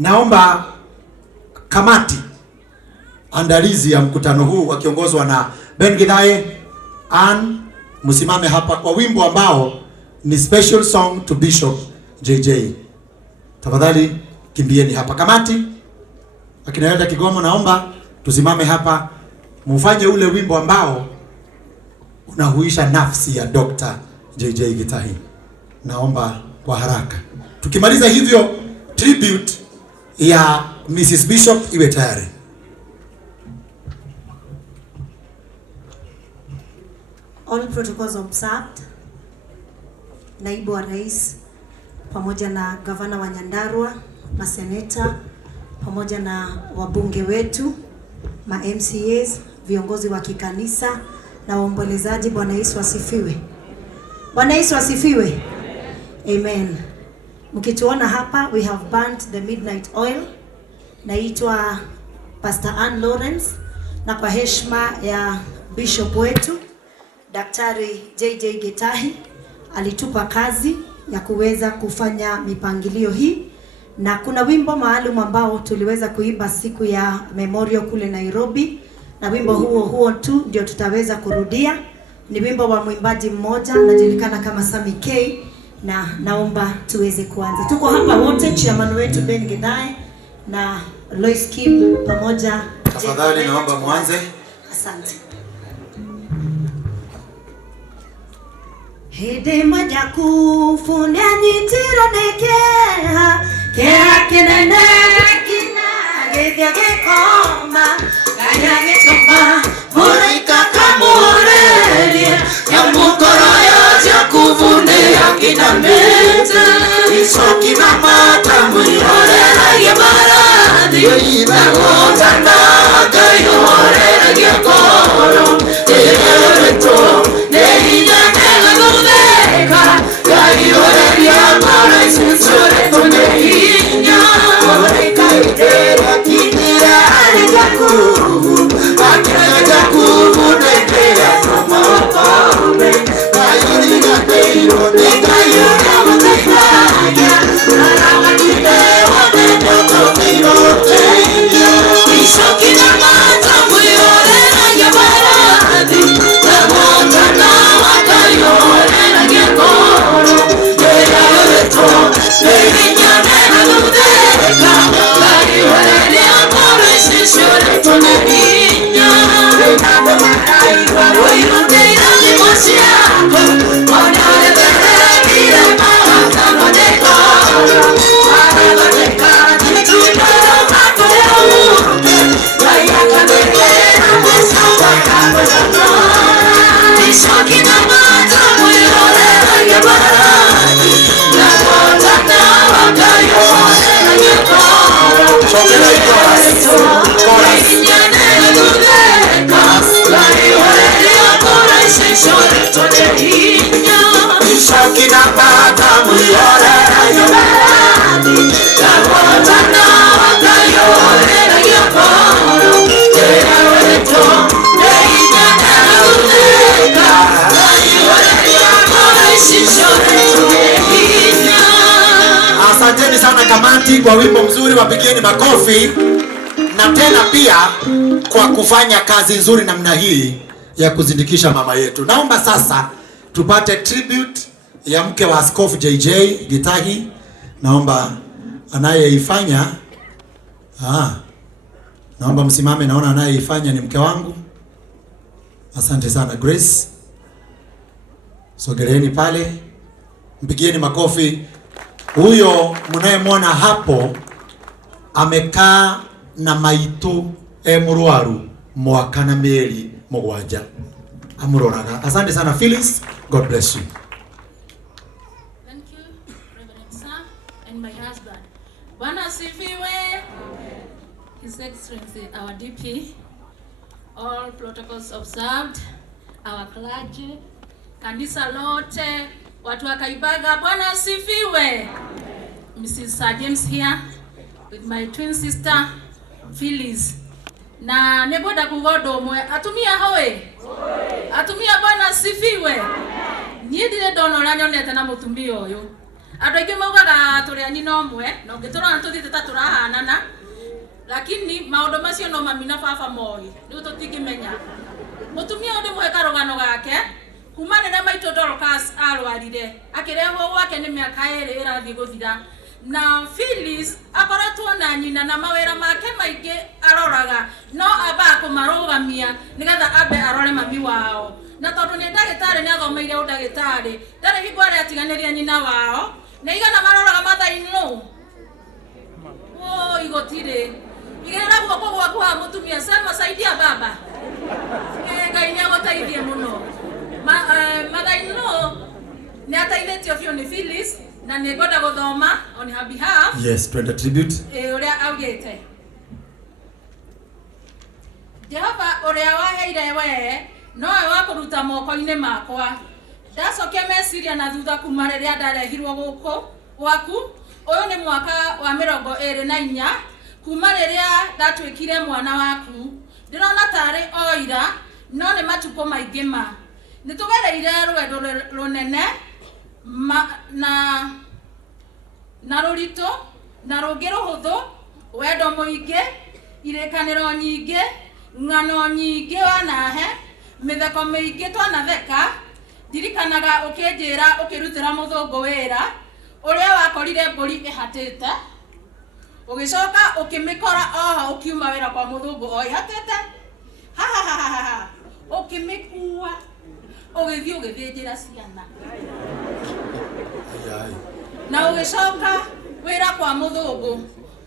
Naomba kamati andalizi ya mkutano huu wakiongozwa na Ben Githae msimame hapa kwa wimbo ambao ni special song to Bishop JJ. Tafadhali kimbieni hapa. Kamati akinaenda Kigoma, naomba tusimame hapa mufanye ule wimbo ambao unahuisha nafsi ya Dr. JJ Githae. Naomba kwa haraka. Tukimaliza hivyo tribute ya Mrs. Bishop iwe tayari. All protocols observed. Naibu wa Rais pamoja na gavana wa Nyandarua, maseneta pamoja na wabunge wetu, ma MCAs, viongozi wa kikanisa na waombolezaji. Bwana Yesu asifiwe. Bwana Yesu asifiwe. Amen. Mkituona hapa, we have burnt the midnight oil. Naitwa Pastor Ann Lawrence, na kwa heshima ya bishop wetu Daktari JJ Githae alitupa kazi ya kuweza kufanya mipangilio hii, na kuna wimbo maalum ambao tuliweza kuimba siku ya memorial kule Nairobi, na wimbo huo tu ndio tutaweza kurudia. Ni wimbo wa mwimbaji mmoja anajulikana kama Sami K, na naomba tuweze kuanza. Tuko hapa wote, chairman wetu Ben Githae na Lois Kim pamoja. Tafadhali naomba muanze. Asante. Hede majakufu nyitiro nekeha kera kenene kina gethia gekoma kaya gekoma murika kamureria ya mukoro ya kuvune ya kinameta isoki na mata muyorera ya baradi na motana kayorera ya koro tereto neina Asanteni sana kamati kwa wimbo mzuri, wapigieni makofi. Na tena pia kwa kufanya kazi nzuri namna hii ya kuzindikisha mama yetu. Naomba sasa tupate tribute ya mke wa Askofu JJ Githae. Naomba anayeifanya naomba msimame, naona anayeifanya ni mke wangu. Asante sana Grace. Sogeleeni pale, mpigieni makofi. Huyo mnayemwona hapo amekaa na maitu murwaru mwaka na mieri mugwanja amuroraga. Asante sana Phyllis, God bless you. Thank you Reverend Sir and my husband. Bwana asifiwe. His Excellency our DP, all protocols observed, our clergy, kanisa lote, watu wa Kaibaga, Bwana asifiwe. Mrs. James here with my twin sister Phyllis. Na neboda kugodo mwe atumia hoe. Atumia Bwana asifiwe. Niye dire dono la nyonete na mutumia oyo. Andũ aingĩ maugaga tũrĩ anyina ũmwe na ũngĩtũrora tũthiĩte ta tũrahanana, lakini maũndũ macio no mami na baba moĩ nĩguo tũtingĩmenya. Mutumia ũyũ ndĩmũhe karũgano gake kuma rĩrĩa maitũ Dorcas arwarire akĩrehwo gwake nĩ mĩaka 2 ĩrathiĩ gũthira, na Phyllis akoretwo na nyina na mawĩra make maingĩ aroraga, no amba kũmarũgamia nĩgetha ambe arore mami wao, na tondũ nĩ ndagĩtarĩ nĩ athomeire ũndagĩtarĩ ndarĩ hingo arĩa atiganĩria nyina wao, na igana maroraga mathainũ igũtirĩ igĩrĩra guoko gwaku wa mutumia sema saidia baba Ngai nĩ agũteithie mũno. Mathainũ nĩ ateithĩtio biũ nĩ Phyllis na nĩ ngwenda gũthoma on her behalf. Yes, to attribute. Ũrĩa augĩte. Jehova ũrĩa waheire we nowe wa kũruta moko-inĩ makwa. Ndacokia meciria na thutha kuma rĩrĩa ndarehirwo gũkũ gwaku. Ũyũ nĩ mwaka wa 24 kuma rĩrĩa ndatuĩkire mwana waku. Ndĩrona tarĩ oira no nĩ matukũ maingĩ ma. Nĩtũgereire rwendo rũnene na rũritũ na rũngĩ rũhũthũ, wendo mũingĩ, irĩkanĩro nyingĩ, ng'ano nyingĩ wanahe, mĩtheko mĩingĩ twanatheka. Ndirikanaga ũkĩnjĩra ũkĩrutĩra mũthũngũ wĩra ũrĩa wakorire mbũri ĩhatĩte, ũgĩcoka ũkĩmĩkora oho ũkiuma wĩra kwa mũthũngũ o ĩhatĩte, ũkĩmĩkua ũgĩthiĩ ũgĩthĩnjĩra ciana na ũgĩcoka wĩra kwa mũthũngũ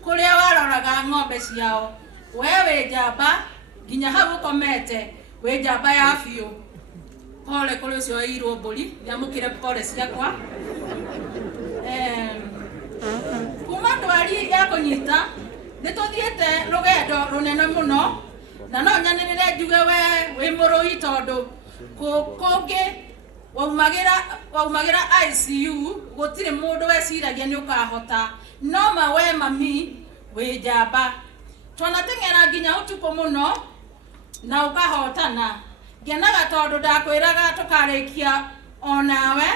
kũrĩa waroraga ng'ombe ciao. We wĩ njamba nginya hau ũkomete, wĩ njamba ya biũ. Pole kũrĩ ũcio wairwo mbũri, nyamũkĩre pole ciakwa. Kuma ndwari ya kũnyita nĩtũthiĩte rũgendo rũnene mũno, na no nyanĩrĩre njuge we wĩ mũrũi tondũ kũngĩ waumagĩra ICU gũtirĩ mũndũ weciragia nĩ ũkahota, no ma we mami wĩ njamba. Twanateng'era nginya ũtukũ mũno na ũkahotana. Ngenaga tondũ ndakwĩraga tũkarĩkia onawe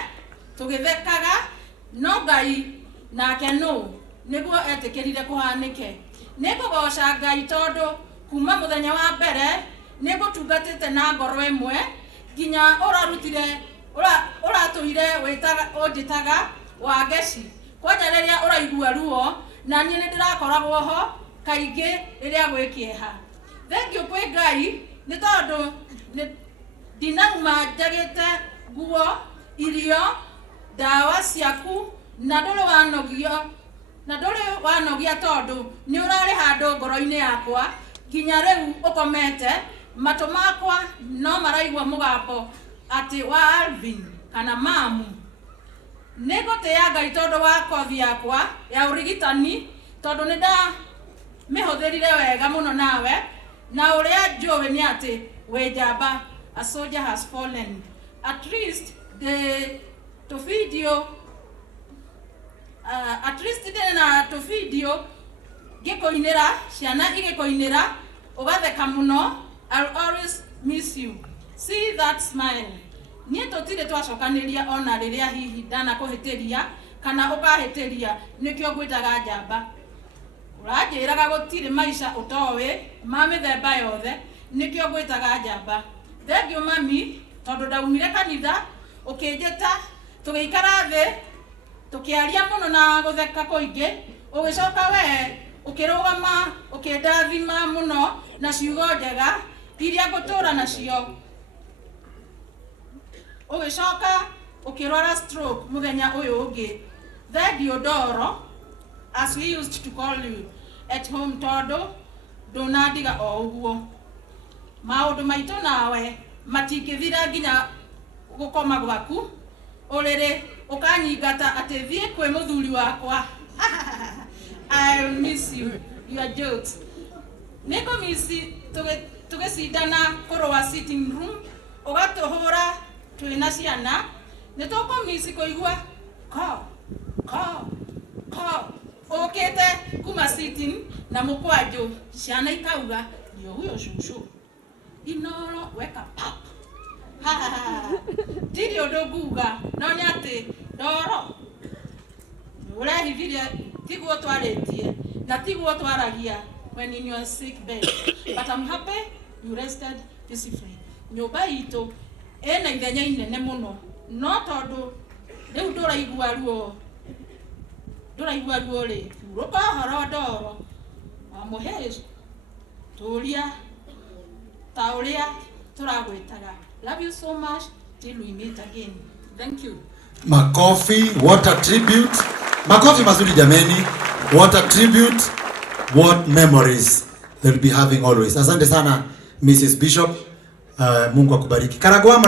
tũgĩthekaga, no Ngai nake nũ nĩguo etĩkĩrire kũhanĩke. Nĩngũgoca Ngai tondũ kuma mũthenya wa mbere nĩngũtungatĩte na ngoro ĩmwe nginya ũratũire ũnjĩtaga Wangeci kwanja rĩrĩa ũraigua ruo, na niĩ nĩndĩrakoragwo ho kaingĩ rĩrĩa gwĩkĩeha. Thengiũ kwĩ Ngai nĩ tondũ ndinauma njagĩte nguo, irio, ndawa ciaku na ndũrĩ wanogia tondũ nĩ ũrarĩ handũ ngoro-inĩ yakwa nginya rĩu ũkomete. Matũ makwa no maraigua mũgambo atĩ wa Alvin kana mamu. Nĩngũtĩĩa Ngai tondũ wa kothi yakwa ya ũrigitani tondũ nĩndamĩhũthĩrire wega mũno nawe, na ũrĩa njũĩ nĩ atĩ wĩ njamba. A soldier has fallen. At least tũbidio ngĩkũinĩra, ciana igĩkũinĩra, ũgatheka mũno. I'll always miss you. See that smile. Niĩ tũtirĩ twacokanĩria ona rĩrĩa hihi ndanakũhĩtĩria kana ũkahĩtĩria, nĩkĩo ngwĩtaga njamba. Ũranjĩraga gũtirĩ maica ũtoĩ ma mĩthemba yothe, nĩkĩo ngwĩtaga njamba. Thengiũ mami tondũ ndaumire kanitha ũkĩnjĩta, tũgĩikara thĩ tũkĩaria mũno na gũtheka kũingĩ, ũgĩcoka we ũkĩrũgama ũkĩndathima mũno na ciugo njega iria ngũtũra nacio. Ũgĩcoka ũkĩrwara stroke mũthenya ũyũ ũngĩ. Thengiũ Ndoro, as we used to call you at home, tondũ ndũnandiga o ũguo. Maũndũ maitũ nawe matingĩthira nginya gũkoma gwaku, ũrĩrĩ ũkanyingata atĩ thiĩ kwĩ mũthuri wakwa. I miss you, your jokes. Nĩngũmisi tũgĩcindana kũrũa sitting room, ũgatũhũra twĩna ciana. Nĩtũkũmisi kũigua ko ũkĩte kuma sitting na mũkwanjũ, ciana ikauga ndio huyo shushu. Inoro weka pap. Ndiri ũndũ nguga no nĩ atĩ Ndoro urehithirie tiguo twaretie na tiguo twaragia when in your sick bed, but I'm happy you rested peacefully. Nyumba itu ena ithenya inene muno no tondu riu nduraigua ruo ri ruko horo ndoro amuhezo turia tauria turagwitaga. Love you so much till we meet again. Thank you. Makofi, what a tribute. Makofi mazuri jameni. What a tribute. What memories they'll be having always. Asante sana Mrs. Bishop. Mungu akubariki. Karagwa